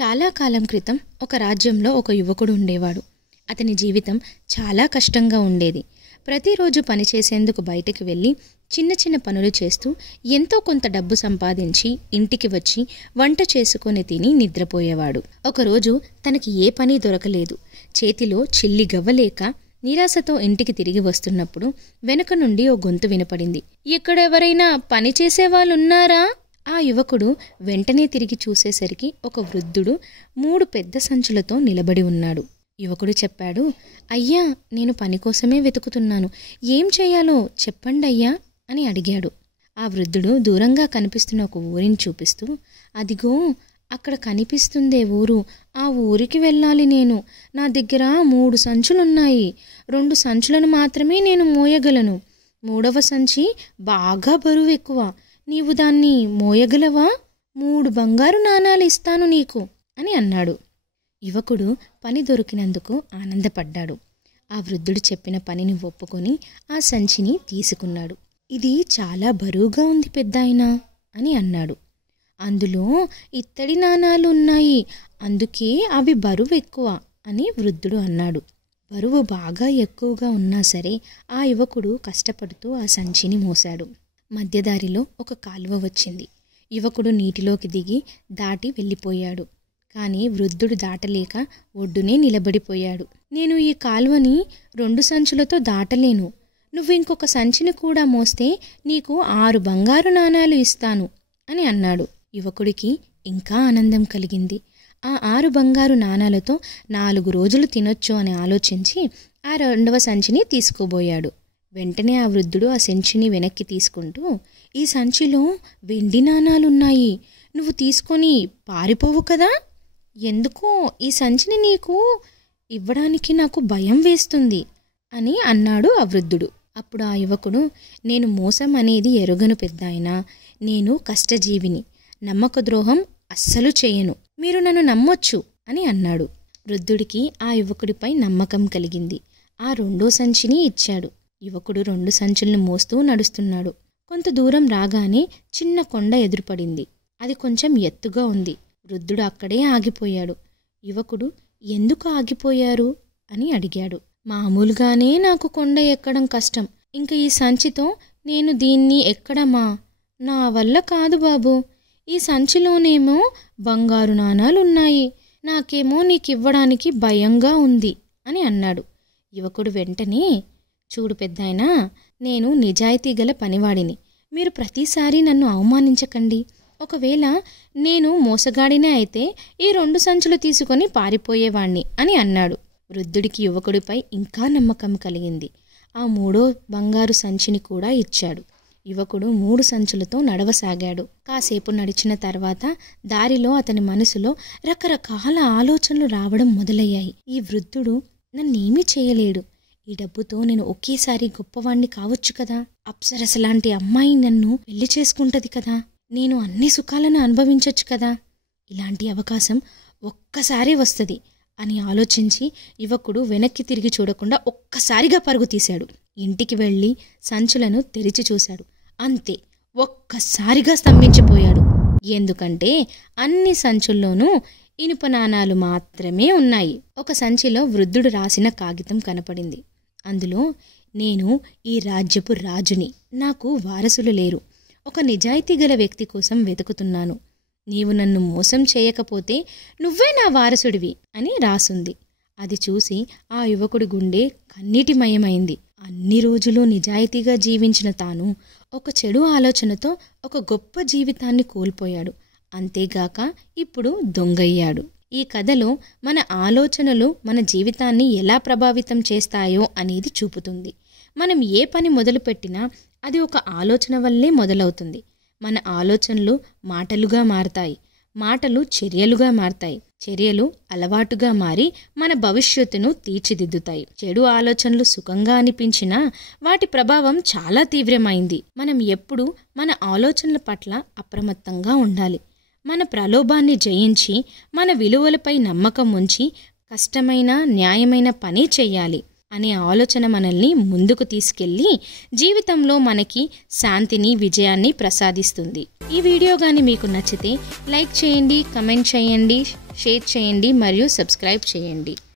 చాలా కాలం క్రితం ఒక రాజ్యంలో ఒక యువకుడు ఉండేవాడు. అతని జీవితం చాలా కష్టంగా ఉండేది. ప్రతిరోజు పనిచేసేందుకు బయటికి వెళ్ళి చిన్న చిన్న పనులు చేస్తూ ఎంతో కొంత డబ్బు సంపాదించి ఇంటికి వచ్చి వంట చేసుకొని తిని నిద్రపోయేవాడు. ఒకరోజు తనకి ఏ పని దొరకలేదు. చేతిలో చిల్లి గవ్వలేక నిరాశతో ఇంటికి తిరిగి వస్తున్నప్పుడు వెనుక నుండి ఓ గొంతు వినపడింది. "ఇక్కడెవరైనా పని చేసేవాళ్ళున్నారా?" ఆ యువకుడు వెంటనే తిరిగి చూసేసరికి ఒక వృద్ధుడు 3 పెద్ద సంచులతో నిలబడి ఉన్నాడు. యువకుడు చెప్పాడు, "అయ్యా, నేను పని కోసమే వెతుకుతున్నాను. ఏం చేయాలో చెప్పండయ్యా" అని అడిగాడు. ఆ వృద్ధుడు దూరంగా కనిపిస్తున్న ఒక ఊరిని చూపిస్తూ, "అదిగో అక్కడ కనిపిస్తుందే ఊరు. ఆ ఊరికి వెళ్ళాలి నేను. నా దగ్గర 3 సంచులున్నాయి. 2 సంచులను మాత్రమే నేను మోయగలను. 3వ సంచి బాగా బరువు ఎక్కువ. నీవు దాన్ని మోయగలవా? 3 బంగారు నాణాలు ఇస్తాను నీకు" అని అన్నాడు. యువకుడు పని దొరికినందుకు ఆనందపడ్డాడు. ఆ వృద్ధుడు చెప్పిన పనిని ఒప్పుకొని ఆ సంచిని తీసుకున్నాడు. "ఇది చాలా బరువుగా ఉంది పెద్దాయనా" అని అన్నాడు. "అందులో ఇత్తడి నాణాలు ఉన్నాయి, అందుకే అవి బరువు ఎక్కువ" అని వృద్ధుడు అన్నాడు. బరువు బాగా ఎక్కువగా ఉన్నా సరే ఆ యువకుడు కష్టపడుతూ ఆ సంచిని మోశాడు. మధ్యదారిలో ఒక కాలువ వచ్చింది. యువకుడు నీటిలోకి దిగి దాటి వెళ్ళిపోయాడు. కానీ వృద్ధుడు దాటలేక ఒడ్డునే నిలబడిపోయాడు. "నేను ఈ కాలువని 2 సంచులతో దాటలేను. నువ్వు ఇంకొక సంచిని కూడా మోస్తే నీకు 6 బంగారు నాణాలు ఇస్తాను" అని అన్నాడు. యువకుడికి ఇంకా ఆనందం కలిగింది. ఆ 6 బంగారు నాణాలతో 4 రోజులు తినొచ్చు అని ఆలోచించి ఆ 2వ సంచిని తీసుకోబోయాడు. వెంటనే ఆ వృద్ధుడు ఆ సంచిని వెనక్కి తీసుకుంటూ, "ఈ సంచిలో వెండి నాణాలున్నాయి. నువ్వు తీసుకొని పారిపోవు కదా? ఎందుకో ఈ సంచిని నీకు ఇవ్వడానికి నాకు భయం వేస్తుంది" అని అన్నాడు ఆ వృద్ధుడు. అప్పుడు ఆ యువకుడు, "నేను మోసం అనేది ఎరుగను పెద్దాయనా. నేను కష్టజీవిని. నమ్మక ద్రోహం అస్సలు చేయను. మీరు నన్ను నమ్మొచ్చు" అని అన్నాడు. వృద్ధుడికి ఆ యువకుడిపై నమ్మకం కలిగింది. ఆ 2వ సంచిని ఇచ్చాడు. యువకుడు 2 సంచులను మోస్తూ నడుస్తున్నాడు. కొంత దూరం రాగానే చిన్న కొండ ఎదురుపడింది. అది కొంచెం ఎత్తుగా ఉంది. వృద్ధుడు అక్కడే ఆగిపోయాడు. యువకుడు, "ఎందుకు ఆగిపోయారు?" అని అడిగాడు. "మామూలుగానే నాకు కొండ ఎక్కడం కష్టం. ఇంక ఈ సంచితో నేను దీన్ని ఎక్కడమా? నా వల్ల కాదు బాబు. ఈ సంచిలోనేమో బంగారు నాణాలున్నాయి. నాకేమో నీకివ్వడానికి భయంగా ఉంది" అని అన్నాడు. యువకుడు వెంటనే, "చూడు పెద్దాయనా, నేను నిజాయితీ గల పనివాడిని. మీరు ప్రతిసారి నన్ను అవమానించకండి. ఒకవేళ నేను మోసగాడినే అయితే ఈ 2 సంచులు తీసుకొని పారిపోయేవాణ్ణి" అని అన్నాడు. వృద్ధుడికి యువకుడిపై ఇంకా నమ్మకం కలిగింది. ఆ 3వ బంగారు సంచిని కూడా ఇచ్చాడు. యువకుడు 3 సంచులతో నడవసాగాడు. కాసేపు నడిచిన తర్వాత దారిలో అతని మనసులో రకరకాల ఆలోచనలు రావడం మొదలయ్యాయి. ఈ వృద్ధుడు నన్నేమీ చేయలేడు. ఈ డబ్బుతో నేను ఒకేసారి గొప్పవాణ్ణి కావచ్చు కదా. అప్సరసలాంటి అమ్మాయి నన్ను పెళ్లి చేసుకుంటది కదా. నేను అన్ని సుఖాలను అనుభవించొచ్చు కదా. ఇలాంటి అవకాశం ఒక్కసారి వస్తుంది అని ఆలోచించి యువకుడు వెనక్కి తిరిగి చూడకుండా ఒక్కసారిగా పరుగు తీశాడు. ఇంటికి వెళ్ళి సంచులను తెరిచి చూశాడు. అంతే, ఒక్కసారిగా స్తంభించిపోయాడు. ఎందుకంటే అన్ని సంచుల్లోనూ ఇనుప నాణాలు మాత్రమే ఉన్నాయి. ఒక సంచిలో వృద్ధుడు రాసిన కాగితం కనపడింది. అందులో, "నేను ఈ రాజ్యపు రాజుని. నాకు వారసులు లేరు. ఒక నిజాయితీ గల వ్యక్తి కోసం వెతుకుతున్నాను. నీవు నన్ను మోసం చేయకపోతే నువ్వే నా వారసుడివి" అని రాసుంది. అది చూసి ఆ యువకుడి గుండె కన్నీటిమయమైంది. అన్ని రోజులు నిజాయితీగా జీవించిన తాను ఒక చెడు ఆలోచనతో ఒక గొప్ప జీవితాన్ని కోల్పోయాడు. అంతేగాక ఇప్పుడు దొంగయ్యాడు. ఈ కథలో మన ఆలోచనలు మన జీవితాన్ని ఎలా ప్రభావితం చేస్తాయో అనేది చూపుతుంది. మనం ఏ పని మొదలుపెట్టినా అది ఒక ఆలోచన వల్లే మొదలవుతుంది. మన ఆలోచనలు మాటలుగా మారతాయి. మాటలు చర్యలుగా మారతాయి. చర్యలు అలవాటుగా మారి మన భవిష్యత్తును తీర్చిదిద్దుతాయి. చెడు ఆలోచనలు సుఖంగా అనిపించినా వాటి ప్రభావం చాలా తీవ్రమైంది. మనం ఎప్పుడూ మన ఆలోచనల పట్ల అప్రమత్తంగా ఉండాలి. మన ప్రలోభాన్ని జయించి మన విలువలపై నమ్మకం ఉంచి కష్టమైన న్యాయమైన పని చెయ్యాలి అనే ఆలోచన మనల్ని ముందుకు తీసుకెళ్ళి జీవితంలో మనకి శాంతిని, విజయాన్ని ప్రసాదిస్తుంది. ఈ వీడియో కానీ మీకు నచ్చితే లైక్ చేయండి, కమెంట్ చేయండి, షేర్ చేయండి మరియు సబ్స్క్రైబ్ చేయండి.